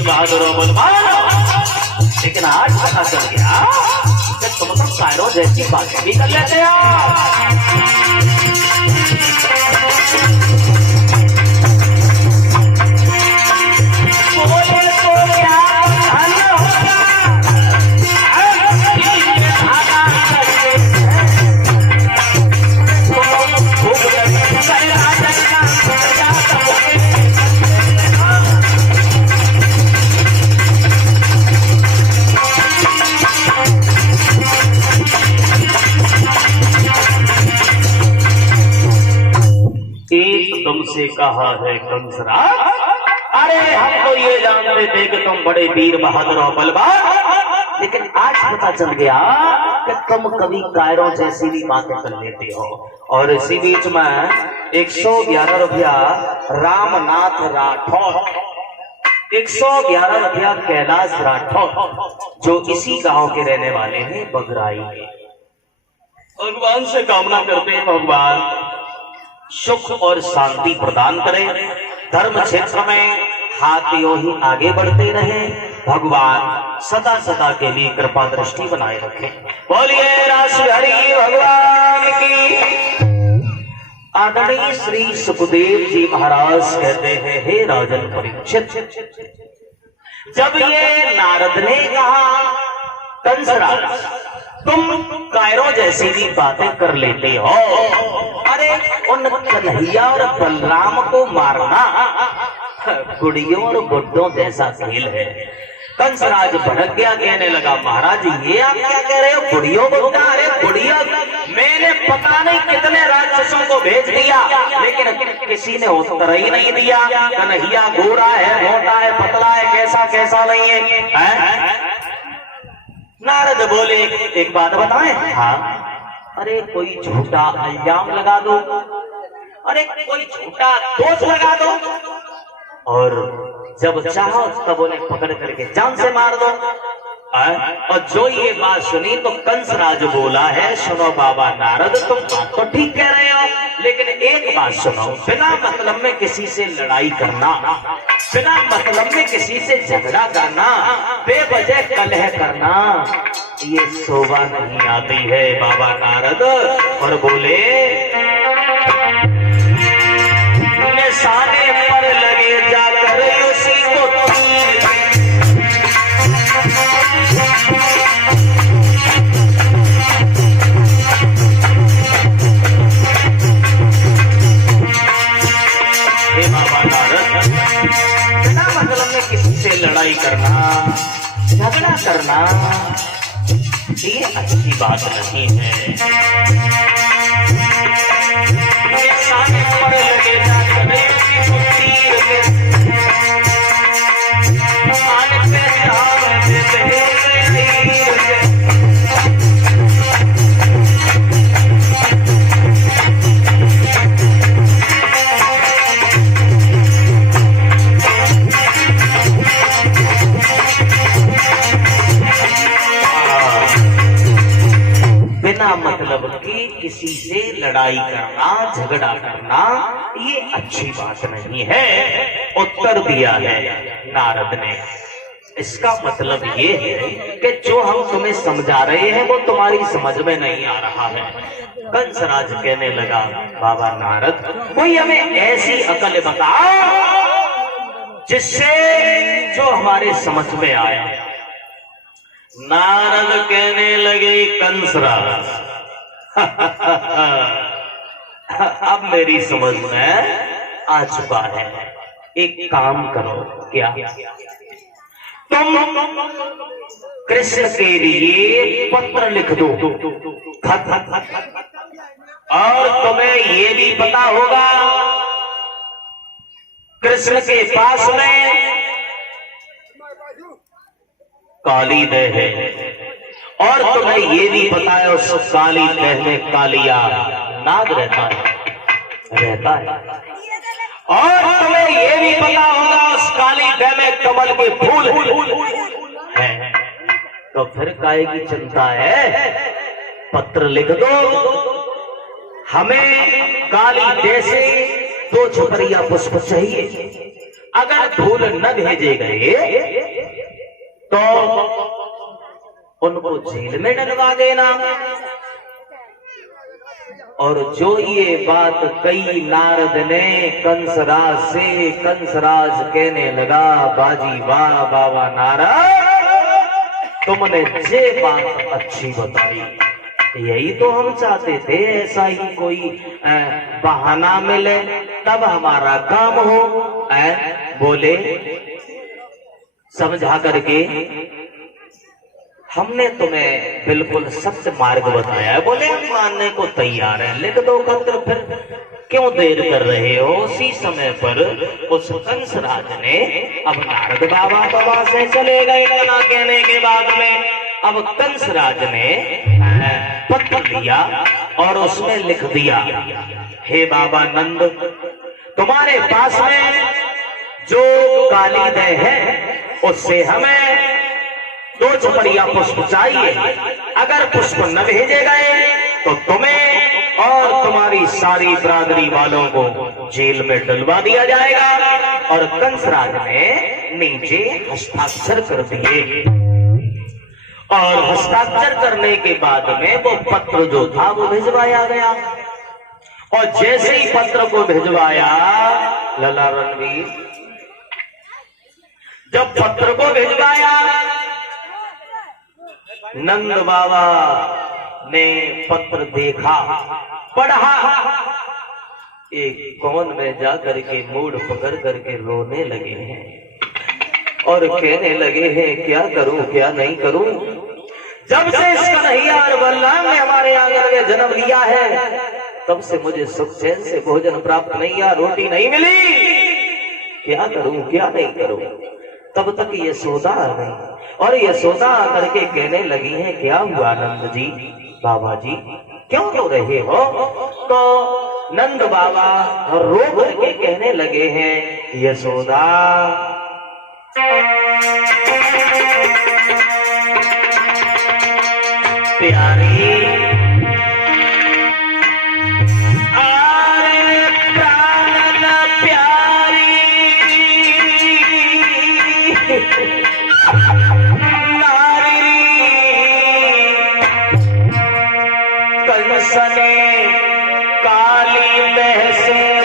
वीर बहादुर और बलवान, लेकिन आज पता चल गया कि तुम तो कायरों जैसी बातें भी कर लेते हो। तुमसे कहा है कंसराज, अरे हम तो ये जानते थे कि तुम बड़े वीर बहादुर और बलवान, लेकिन आज पता चल गया कि तुम कभी कायरों जैसी भी बातें कर लेते हो। और इसी बीच में 111 रुपया रामनाथ राठौर, 111 रुपया कैलाश राठौर, जो इसी गांव के रहने वाले हैं बगराई के। भगवान से कामना करते हैं भगवान सुख और शांति प्रदान करें, धर्म क्षेत्र में हाथ यूं ही आगे बढ़ते रहे, भगवान सदा सदा के लिए कृपा दृष्टि बनाए रखें। बोलिए रासबिहारी भगवान की। आदरणीय श्री सुखदेव जी महाराज कहते हैं, हे राजन परीक्षित, जब ये नारद ने कहा कंसराज तुम कायरों जैसी भी बातें कर लेते हो, अरे उन कन्हैया और बलराम को मारना गुड़ियों और गुड्डों जैसा खेल है। कंसराज भड़क गया, कहने लगा महाराज ये आप क्या कह रहे हो, गुड़ियों गुड्डा? अरे गुड़िया मैंने पता नहीं कितने राक्षसों को भेज दिया, लेकिन किसी ने उत्तर ही नहीं दिया। कन्हैया गोरा है, मोटा है, पतला है, कैसा कैसा नहीं है? नारद बोले एक बात बताएं। हाँ, अरे कोई झूठा इल्जाम लगा दो, अरे कोई झूठा दोष लगा दो, और जब चाहो तब उन्हें पकड़ करके जान से मार दो। और जो ये बात सुनी तो कंसराज बोला है, सुनो बाबा नारद तुम बात तो ठीक कह रहे हो, लेकिन एक बात सुनो, बिना मतलब में किसी से लड़ाई करना, बिना मतलब में किसी से झगड़ा करना, बेवजह कलह करना, ये शोभा नहीं आती है बाबा नारद। और बोले निशाने पर लगे जाकर उसी को लड़ाई करना, झगड़ा करना, ये अच्छी बात नहीं है। सामने पर लगे मतलब कि किसी से लड़ाई करना, झगड़ा करना, ये अच्छी बात नहीं है। उत्तर दिया है नारद ने, इसका मतलब ये है कि जो हम तुम्हें समझा रहे हैं वो तुम्हारी समझ में नहीं आ रहा है। कंसराज कहने लगा बाबा नारद कोई हमें ऐसी अकल बताओ जिससे जो हमारे समझ में आए। नारद कहने लगे कंसराज अब मेरी समझ में आ चुका है, एक काम करो। क्या? तुम कृष्ण के लिए पत्र लिख दो, और तुम्हें ये भी पता होगा कृष्ण के पास में काली देह है, और तुम्हें ये भी पता है उस काली देह में कालिया नाग रहता है, और तुम्हें ये भी पता होगा उस काली देह में कमल के फूल हैं। तो फिर काहे की चिंता है? पत्र लिख दो, हमें काली देह से 2 छपरिया पुष्प चाहिए, अगर फूल न भेजे गए तो उनको जेल में डलवा देना। और जो ये बात कही नारद ने कंसराज से, कंसराज कहने लगा बाजी वाह बाबा नारद, तुमने जे बात अच्छी बताई, यही तो हम चाहते थे। ऐसा ही कोई बहाना मिले तब हमारा काम हो। बोले समझा करके हमने तुम्हें बिल्कुल सत्य मार्ग बताया है। बोले हम मानने को तैयार हैं, लिख दो पत्र, फिर क्यों देर कर रहे हो। उसी समय पर उस कंसराज ने, अब नारद बाबा बाबा से चले गए ना कहने के बाद में, अब कंसराज ने पत्र लिया और उसमें लिख दिया, हे बाबा नंद, तुम्हारे पास में जो काली दय है उससे हमें 2 चपड़िया पुष्प चाहिए। अगर पुष्प न भेजे गए तो तुम्हें और तुम्हारी सारी बरादरी वालों को जेल में डलवा दिया जाएगा। और कंसराज ने नीचे हस्ताक्षर कर दिए और हस्ताक्षर करने के बाद में वो पत्र जो था वो भिजवाया गया। और जैसे ही पत्र को भिजवाया लला रणवीर, जब पत्र को भिजवाया नंद बाबा ने पत्र देखा, पढ़ा, एक कोन में जाकर के मूड पकड़ करके रोने लगे हैं और कहने लगे हैं क्या करूं क्या नहीं करूं। जब से इस कन्हैया और बलराम ने हमारे आंगन में जन्म लिया है तब से मुझे सुख चैन से भोजन प्राप्त नहीं हुआ, रोटी नहीं मिली, क्या करूं क्या नहीं करूं। तब तक यशोदा आ गई और यशोदा आकर के कहने लगी है क्या हुआ नंद जी, बाबा जी क्यों रो रहे हो। तो नंद बाबा रो करके कहने लगे हैं यशोदा, प्यारी काली बह से